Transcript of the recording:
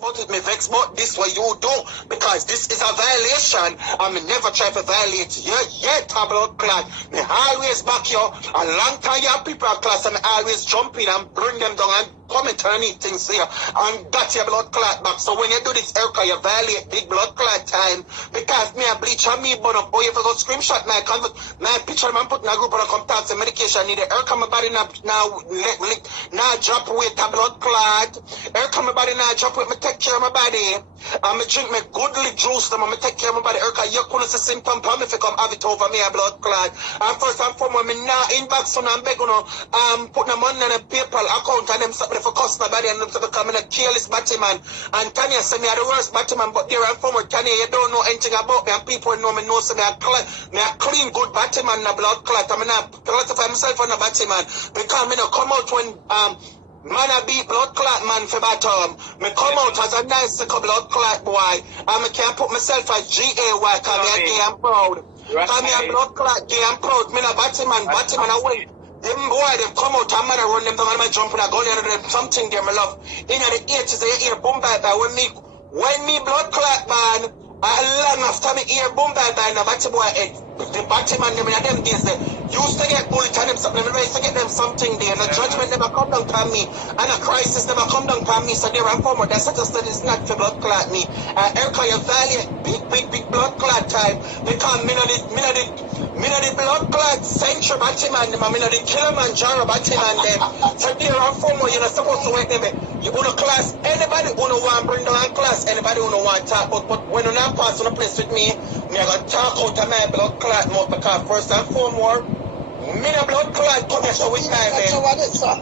But it me vex about this what you do because this is a violation and me never try to violate you yet blood clot. Me always back you a long time your people are class and me always jump in and bring them down and comment on things here and got your blood clot back. So when you do this Erica you violate big blood clot time because me a bleach and me burn up. Oh you ever go screenshot my picture man put in a group and I come talk to medication need it. Erica my body now drop weight a blood clot. Erica my body now drop weight me take care of my body. I'm drink my goodly juice. I'm take care of my body. Erica, you couldn't see symptom for me if you come have it over me a blood clot. And first and foremost, me now inbox on and beg you know, put my money in a PayPal account and them something for cost my body and them to become a careless Batman. And Tanya said me are the worst Batman, but there and forward, Tanya, you don't know anything about me and people know me so me a clean good Batman in a blood clot. I'm not classify myself on a Batman because me no come out when man a beat blood clot man for bottom. Me come out as a nice little blood clot boy. And me can't put myself as G-A-Y cause me a gay and proud. Cause me a blood clot gay and proud. Me no Batman away. Them boy them come out and man a run them down and me jump in a gun and them something there me love. In the 80s they hear boom bye bye when me blood clot man long after me hear boom bye bye no batty boy head. The Batman them in them days they used to get bullied and them something, they used to get them something there. The judgment never come down on me and a crisis never come down on me. So there and forward, that's just that it's not for blood clot me. Erica, you value big blood clot time because me know the blood clot century Batman them, me know the Kilimanjaro Batman them. So there and forward, you're not supposed to wait them. You wanna class anybody who no want bring down class, anybody who no want talk, but when you not pass on a place with me I got talk out of my blood clot more because first and foremost, me the blood clot come here so with my man.